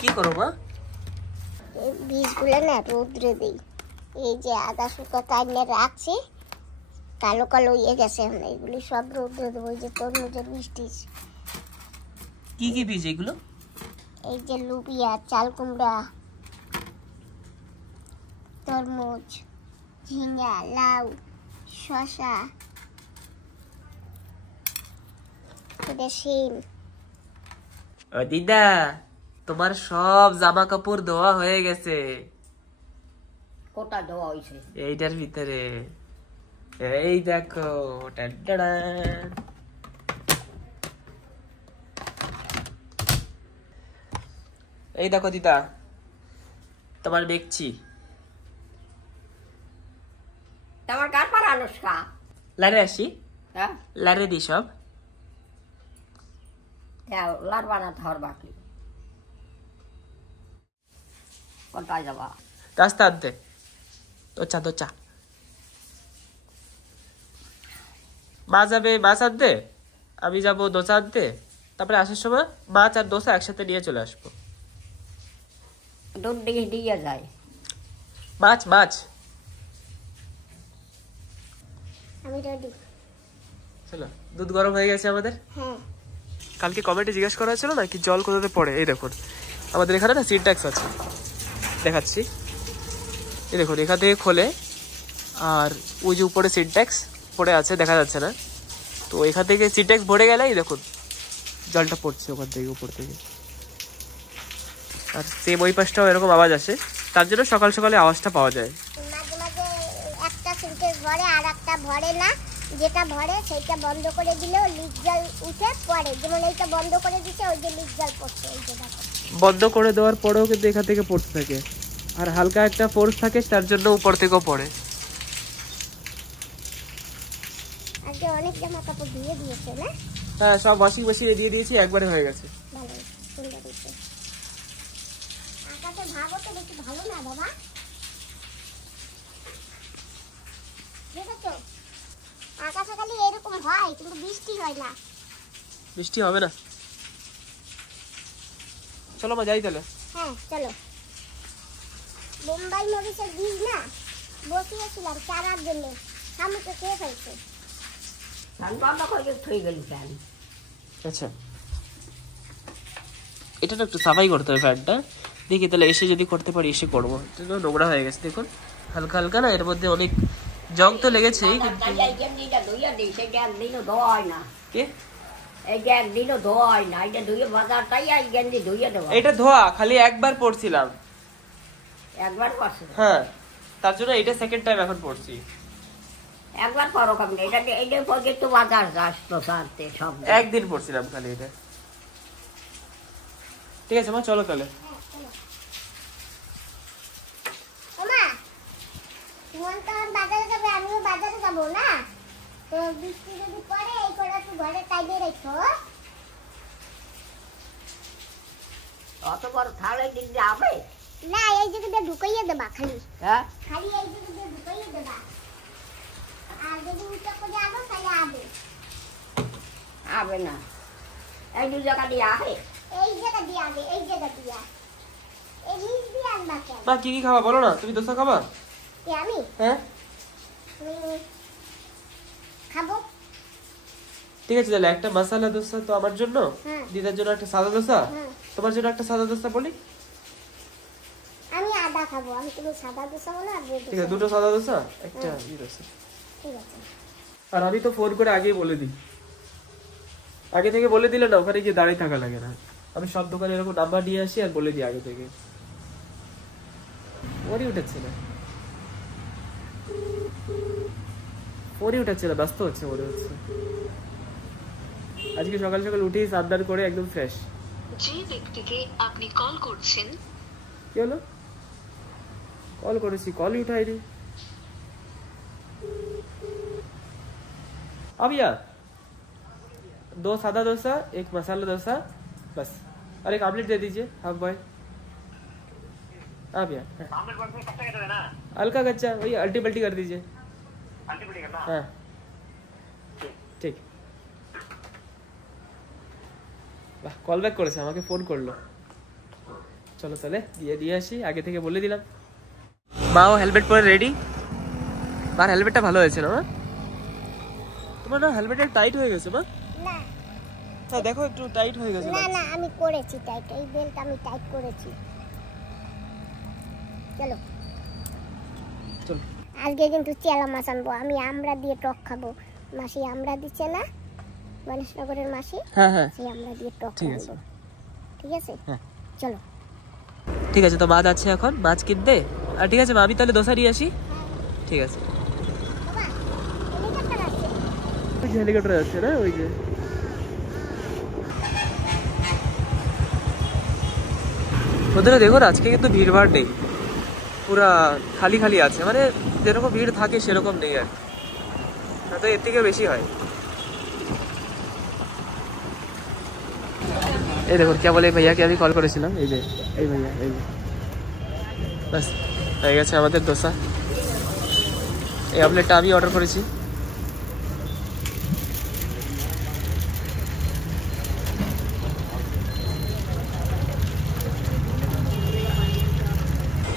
কি করো মা? এই বীজগুলো না রোদ্রে দেই। এই যে আদা শুকা কাটলে রাখছি, কালো কালো হয়ে গেছে, এগুলি সব রোদ্রে দেবো। এই যে তরমুজের বীজ। কি কি বীজ এগুলো? এই যে লুবিয়া, চাল কুমড়া, তরমুজ, ঝিঙ্গা, লাউ, শসা, শিম। দিদা, তোমার সব জামা কাপড় ধোয়া হয়ে গেছে। কোথায় ধোয়া হয়েছে? এইটার ভিতরে। এই দেখো। টানটাড়ান। এই দেখো দিদা, তোমার দেখছি। তোমার কার পার আনুষ্কা? লারে আসি, হ্যাঁ, লারে দি সব। লার বানাতে হর বাকি। কোথায় যাবা? রাস্তা আনতে। দোচা দোচা। মা যাবে মাছ আনতে, আমি যাবো দোচা আনতে। তারপরে আসার সময় মাছ আর দোসা একসাথে নিয়ে চলে আসবো। দুধ দিয়ে দিয়ে যায়। মাছ মাছ। আমি রেডি। চলো, দুধ গরম হয়ে গেছে আমাদের। হ্যাঁ। কালকে কমেন্টে জিজ্ঞেস করা হয়েছিল না কি জল কোথাতে পড়ে। এই দেখুন আমাদের এখানে না সিনট্যাক্স আছে, দেখাচ্ছি। এই দেখুন এখান থেকে খোলে, আর ওই যে উপরে সিনট্যাক্স পড়ে আছে, দেখা যাচ্ছে না। তো এখান থেকে সিনট্যাক্স ভরে গেলে এই দেখুন জলটা পড়ছে ওখান থেকে, উপর থেকে। আর সেম ওই পাশটাও এরকম আওয়াজ আসে, তার জন্য সকাল সকালে আওয়াজটা পাওয়া যায়। মাঝে মাঝে একটা সিনটেক্স ভরে আর একটা ভরে না, যেটা ভরে সেটা বন্ধ করে দিলেও লিক জল উঠে পড়ে। যেমন এইটা বন্ধ করে দিচ্ছে, ওই যে লিক জল পড়ছে, ওই যে দেখো। বন্ধ করে দেওয়ার পরেও কিন্তু এখান থেকে পড়তে থাকে, আর হালকা একটা ফোর্স থাকে, তার জন্য উপর থেকেও পড়ে। আজকে অনেক জামা কাপড় ধুয়ে দিয়েছে না? হ্যাঁ, সব ওয়াশিং মেশিনে দিয়ে দিয়েছি, একবারে হয়ে গেছে। ভালো, সুন্দর হয়েছে। আকাশের ভাবও তো বেশি ভালো না বাবা, দেখেছো? আকাশে খালি এরকম হয়, কিন্তু বৃষ্টি হয় না। বৃষ্টি হবে না। চলো মা যাই তাহলে। হ্যাঁ চলো। বোম্বাই মরিচের বীজ না বসিয়েছিলাম চারার জন্য, শামুকে খেয়ে ফেলছে। আমি বন্ধ করে থয়ে গেলি কেন? আচ্ছা, এটা তো একটু সাফাই করতে হবে ফ্যানটা। দেখি তাহলে এসে যদি করতে পারি এসে করবো। এটা নোংরা হয়ে গেছে দেখুন, হালকা হালকা না, এর মধ্যে অনেক জং তো লেগেছেই, কিন্তু একদিনও ধোয়া হয় না। কে এই যে একদিনও ধোয়া হয় না, এটা ধুয়ে বাজারটাই এই গেঞ্জি ধুয়ে দেবো। এটা ধোয়া খালি একবার পড়ছিলাম। একবার পাশে হ্যাঁ, তার জন্য এটা সেকেন্ড টাইম এখন পড়ছি। একবার করো কম, এটা এইটা পরে তো বাজার যাস তো সারতে সব। একদিন পড়ছিলাম খালি এটা। ঠিক আছে মা, চলো তাহলে। ওমা, তোমার তো বাজারে যাবে, আমিও বাজারে যাবো না, তো বৃষ্টি যদি পড়ে এই করে একটু ঘরে টাইডে রেখো। অত বড় থালে দিন যাবে না, এই জায়গাটা ঢুকাইয়ে দেবা খালি। হ্যাঁ, খালি এই জায়গাটা ঢুকাইয়ে দেবা, আর যদি উল্টা করে আনো তাহলে আবে। আবে না, এই দু জায়গা দিয়ে আহে। এই জায়গা দিয়ে আবে, এই জায়গা দিয়ে, এই নিচ দিয়ে আনবা কেন? মা কি কি খাবা বলো না, তুমি দোসা খাবা? কি আমি? হ্যাঁ খাবো। ঠিক আছে তাহলে, একটা মশলা দোসা তো আমার জন্য, হ্যাঁ। দিদার জন্য একটা সাদা দোসা, হ্যাঁ। তোমার জন্য একটা সাদা দোসা বলি। আমি আদা খাবো, আমি তুমি সাদা দোসা বলো আর রেড ঠিক আছে, দুটো সাদা দোসা, একটা ই দোসা। ঠিক আছে। আর আমি তো ফোন করে আগেই বলে দিই, আগে থেকে বলে দিলে না ওখানে গিয়ে দাঁড়িয়ে থাকা লাগে না। আমি সব দোকানে এরকম নাম্বার নিয়ে আসি আর বলে দিই আগে থেকে। ওরই উঠেছে না, ওরই উঠেছে না, ব্যস্ত হচ্ছে মনে হচ্ছে। আজকে সকাল সকাল উঠেই সাবধান করে একদম ফ্রেশ। যে ব্যক্তিকে আপনি কল করছেন, কি হলো? কল করেছি, কলই উঠাইনি। अब यार 2 सादा डोसा, 1 मसाला डोसा बस, और 1 ऑमलेट दे दीजिए हाफ बॉय। अब यार ऑमलेट बॉय में कच्चा कर देना, हल्का कच्चा, वही अल्टी पल्टी कर दीजिए। अल्टी पल्टी करना? हाँ ঠিক। বাহ, কল ব্যাক করেছে, আমাকে ফোন করলো। চলো তাহলে দিয়ে আসি, আগে থেকে বলে দিলাম। মাও হেলমেট পরে রেডি। মার হেলমেটটা ভালো হয়েছে না মা? তোমার না হেলমেটটা টাইট হয়ে গেছে মা। না হ্যাঁ দেখো একটু টাইট হয়ে গেছে। না না আমি করেছি টাইট, এই বেল্ট আমি টাইট করেছি। চলো চলো। আজকে কিন্তু চেলা মাছ আনবো আমি, আমরা দিয়ে টক খাবো। মাসি আমরা দিচ্ছে না, গণেশনগরের মাসি, হ্যাঁ হ্যাঁ সেই আমরা দিয়ে টক ঠিক আছে। খাবো। ঠিক আছে হ্যাঁ চলো। ঠিক আছে, তো মা যাচ্ছে এখন মাছ কিনতে। আর ঠিক আছে মা, আমি তাহলে দোসা নিয়ে আসি। ঠিক আছে। বাবা হেলিকপ্টার আসছে। ওই যে হেলিকপ্টার যাচ্ছে না, ওই যে। বন্ধুরা দেখুন আজকে কিন্তু ভিড়ভাড় নেই, পুরা খালি খালি আছে, মানে যেরকম ভিড় থাকে সেরকম নেই আর, তো এর থেকে বেশি হয়। এই দেখুন কে বলে, ভাইয়াকে আমি কল করেছিলাম, এই যে এই ভাইয়া, এই যে বাস হয়ে গেছে আমাদের দোসা। এই অমলেটটা আমি অর্ডার করেছি।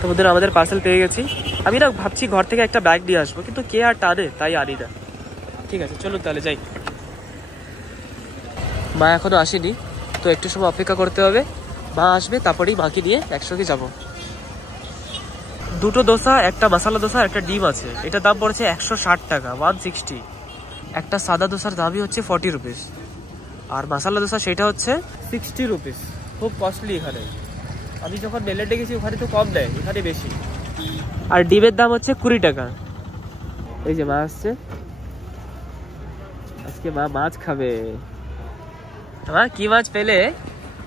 তো বন্ধুরা আমাদের পার্সেল পেয়ে গেছি। আমি না ভাবছি ঘর থেকে একটা ব্যাগ নিয়ে আসবো, কিন্তু কে আর টানে, তাই আনি না। ঠিক আছে চলুন তাহলে যাই। মা এখনো আসেনি, তো একটু সময় অপেক্ষা করতে হবে। মা আসবে তারপরেই মাকে নিয়ে একসঙ্গে যাব। দুটো দোসা, একটা মশলা দোসা, একটা ডিম আছে। এটা দাম পড়েছে 160 টাকা, 160। একটা সাদা দোসার দামই হচ্ছে 40 রুপিস, আর মশলা দোসা সেটা হচ্ছে 60 রুপিস। খুব কস্টলি এখানে। আমি যখন মেলেটে গেছি ওখানে তো কম দেয়, এখানে বেশি। আর ডিমের দাম হচ্ছে 20 টাকা। এই যে মা আসছে, আজকে মা মাছ খাবে। মা কি মাছ পেলে?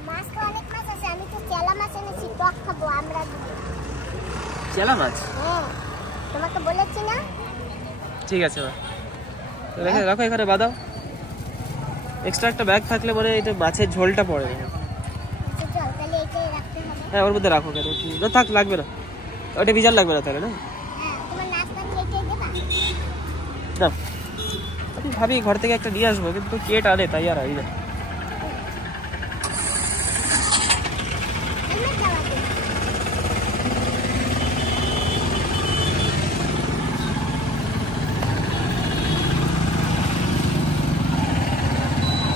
মাছ তো অনেক মাছ আছে, আমি তো চেলা মাছ এনেছি, টক খাবো আমরা দিয়ে। চেলা মাছ? হ্যাঁ তোমাকে বলেছি না। ঠিক আছে মা, রেখে রাখো এখানে, বাঁধাও। এক্সট্রা একটা ব্যাগ থাকলে মানে এটা মাছের ঝোলটা পড়ে। আচ্ছা চল তাহলে এইটাই রাখতে হবে। হ্যাঁ ওর মধ্যে রাখো, কেন না থাক, লাগবে না, ওটা ভিজার লাগবে না তাহলে। না হ্যাঁ তোমার নাস্তা নিয়ে এইটাই দেবা। না আমি ভাবি ঘর থেকে একটা নিয়ে আসবো, কিন্তু কে টানে, তাই আর আই না। হেলমেট দেওয়া দিই।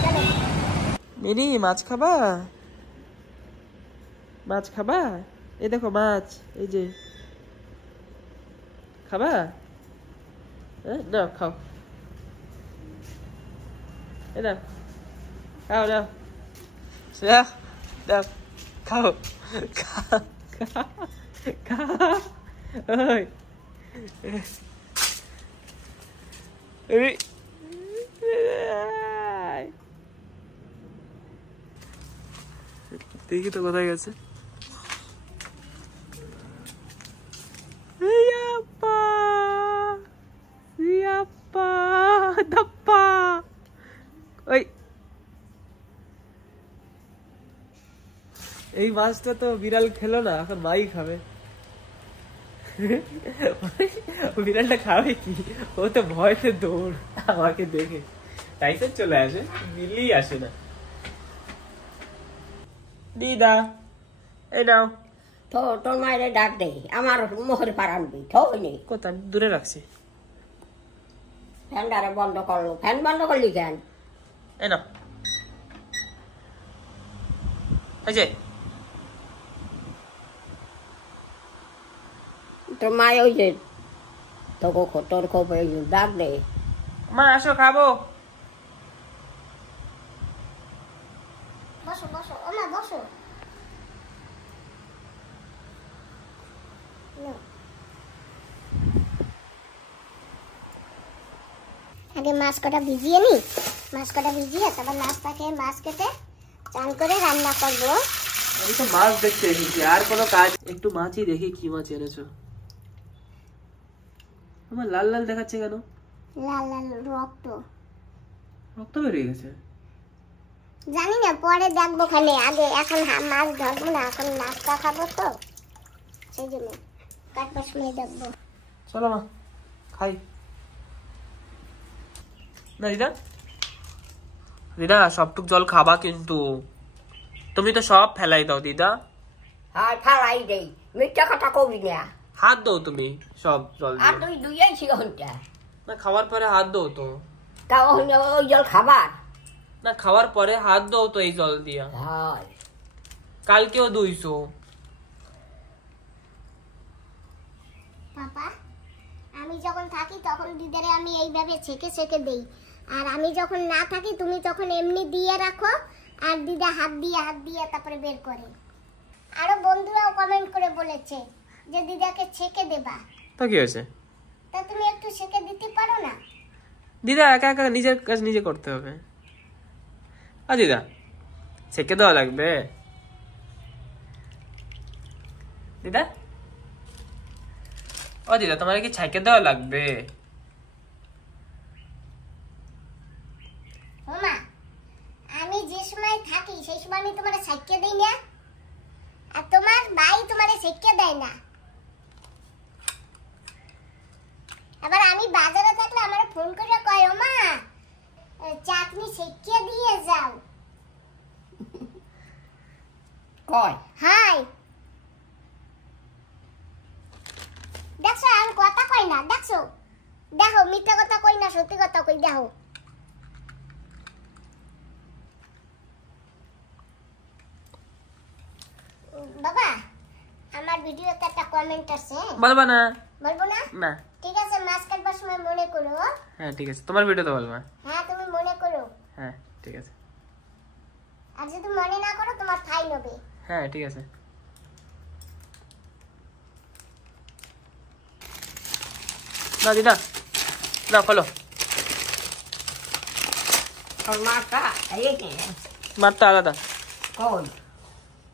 চলো মিনি মাছ খাবা? মাছ খাবা? এই দেখো মাছ, এই যে খাবা? হ্যাঁ না খাও, এই না খাও, নাও দাও, খাও, দেখি তো কোথায় গেছে। ওই এই মাছটা তো বিড়াল খেলো না, এখন মাই খাবে। বিড়ালটা খাবে কি, ও তো ভয়তে দৌড় আমাকে দেখে, টাইসন চলে আসে, বিলি আসে না। দিদা এই নাও। তো তোর মায়ের ডাক দে, আমার মুখের পার আনবি, থই নেই। কোথায় দূরে রাখছি। ফ্যানটারে বন্ধ করলো, ফ্যান বন্ধ করলি কেন? এই নাও, এই যে তোর মায় ওই যে তোকে তোর খুব ডাক দে। মা আসো খাবো। বসো বসো ওমা বসো। নাও। আগে মাছ কটা ভিজিয়ে নি, মাছ কটা ভিজিয়ে তারপর নাস্তা খেয়ে মাছ কেটে চান করে রান্না করবো। আমি তো মাছ দেখতে এসেছি, আর কোনো কাজ। একটু মাছই দেখি কি মাছ এনেছো। আমার লাল লাল দেখাচ্ছে কেন? লাল লাল রক্ত। রক্ত বেরিয়ে গেছে? জানি না, পরে দেখবো খালি, আগে এখন মাছ ধরবো না, এখন নাস্তা খাবো তো সেই জন্য কাটবার সময় দেখবো। চলো মা খাই। না দিদা, দিদা সবটুক জল খাবা কিন্তু, তুমি তো সব ফেলাই দাও দিদা। আর ফালাই দেই মিথ্যা কথা কবি না হাত দাও তুমি সব জল আর দিয়ে। তুই দুইয়াই ছিল হনটা না খাওয়ার পরে হাত দাও তো। তাও ওই জল খাবার না খাওয়ার পরে হাত দাও তো এই জল দিয়া। হয় কালকেও ধুইছো। পাপা আমি যখন থাকি তখন দিদারে আমি এইভাবে ছেঁকে ছেঁকে দেই, আর আমি যখন না থাকি তুমি তখন এমনি দিয়ে রাখো, আর দিদা হাত দিয়ে তারপরে বের করে। আরো বন্ধুরাও কমেন্ট করে বলেছে যে দিদাকে ছেঁকে দেবা, তো কি হয়েছে? তা তুমি একটু ছেঁকে দিতে পারো না? দিদা একা একা নিজের কাজ নিজে করতে হবে। দিদা ছেঁকে দেওয়া লাগবে। দিদা দিদা তোমার কি ছেঁকে দেওয়া লাগবে? ওমা আমি যে সময় থাকি সেই সময় আমি তোমারে ছেঁকে দেই না, আর তোমার ভাই তোমারে ছেঁকে দেয় না। আবার আমি বাজারে থাকলে আমারে ফোন করে কয় ওমা চাটনি ছেঁকে দিয়ে যাও। কয় হাই দেখছো আমি কথা কই না, দেখছো দেখো মিথ্যা কথা কই না সত্যি কথা কই, দেখো বাবা আমার ভিডিওতে একটা কমেন্ট আছে, বলবা না? বলবো না? না। ঠিক আছে মাছ কাটবার সময় মনে করো। হ্যাঁ ঠিক আছে, তোমার ভিডিও তো বলবা। হ্যাঁ তুমি মনে করো, হ্যাঁ ঠিক আছে। আর যদি মনে না করো তোমার ফাইন হবে। হ্যাঁ ঠিক আছে। না দিদা না খোলো। তোর মাটা এই মারটা আলাদা। কই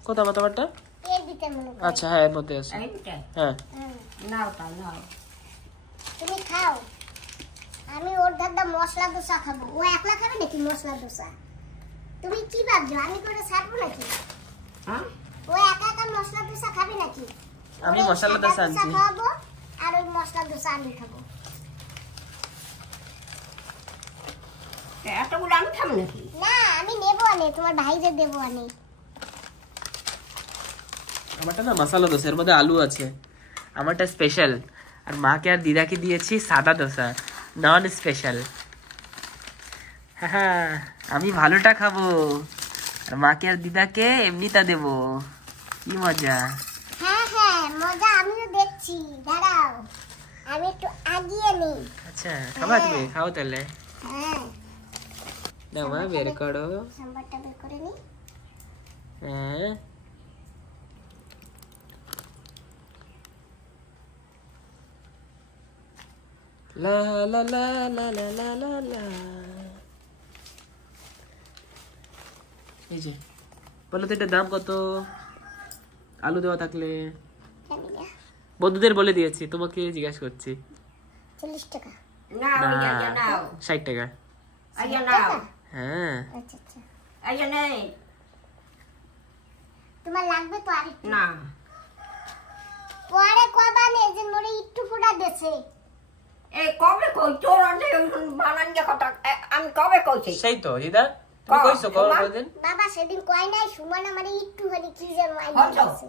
কোথাও মাথা মারটা? এর ভিতরে মনে করো। আচ্ছা হ্যাঁ এর মধ্যে আছে। এইটা হ্যাঁ নাও তা নাও তুমি খাও, আমি ওর দাদা মশলা দোসা খাবো। ও একলা খাবে নাকি মশলা দোসা? তুমি কি ভাবছো আমি করে ছাড়বো নাকি? হ্যাঁ ও একা একা মশলা দোসা খাবে নাকি? আমি ওরে মশলা সাদা দোসা আনছি। খাওয়াবো আর ওই মশলা দোসা আমি খাবো। এতগুলো আমি খাবো নাকি না আমি নেবো আনে, তোমার ভাইদের দেবো আনে। আমারটা না মশলা দোসা, এর মধ্যে আলু আছে। আমারটা স্পেশাল, আর মাকে আর দিদাকে দিয়েছি সাদা দোসা, নন স্পেশাল। হ্যাঁ আমি ভালোটা খাবো, আর মাকে আর দিদাকে এমনিটা দেবো। কি মজা। হ্যাঁ হ্যাঁ মজা আমিও দেখছি, দাঁড়াও আমি একটু আগিয়ে নিই। আচ্ছা খাবা তুমি? খাও তাহলে। হ্যাঁ না মা বের করো। সাম্বারটা বের করে নিই। হ্যাঁ লা লা লা লা লা লা লা লা। এই যে বলো তো এটার দাম কত আলু দেওয়া থাকলে? জানি না, বন্ধুদের বলে দিয়েছি, তোমাকে জিজ্ঞাসা করছি। 40 টাকা। নাও না ইয়া নাও 60 টাকা। ইয়া নাও হ্যাঁ আচ্ছা আচ্ছা ইয়া নেই তোমার লাগবে তো আরেকটু? না পরে কবা নেই যে মোরে একটু ফুটা দেছে। এই কবে কই তোর অনেক বানান যে কথা আমি কবে কইছি সেই তো দিদা তুমি কইছো কোনদিন? বাবা সেদিন কয় নাই সুমন আমারে একটু খালি কি যেন আইনা হয়তো। দিয়েছে।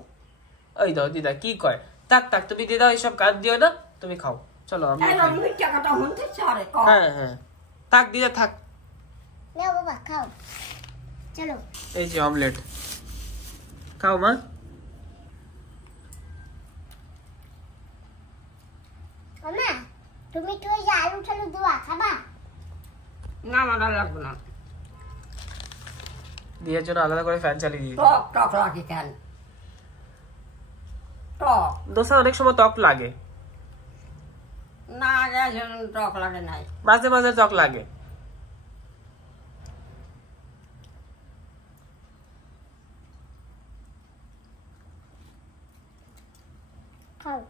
ওই দাও দিদা কি কয়। থাক থাক তুমি দিদা এইসব কাজ দিও না, তুমি খাও চলো আমি এই খাই। মিথ্যা কথা শুনতে চারে কম হ্যাঁ হ্যাঁ থাক দিদা থাক। নাও বাবা খাও চলো। এই যে অমলেট খাও মা। মামা তুমি তো ওই যে আলু ঠালু দোয়া খাবা? না আমার আর লাগবে না দিয়ার জন্য আলাদা করে ফ্যান চালিয়ে দিই। টক টক লাগে কেন টক দোসা অনেক সময় ত্বক লাগে, না টক লাগে নাই মাঝে মাঝে ত্বক লাগে। খাও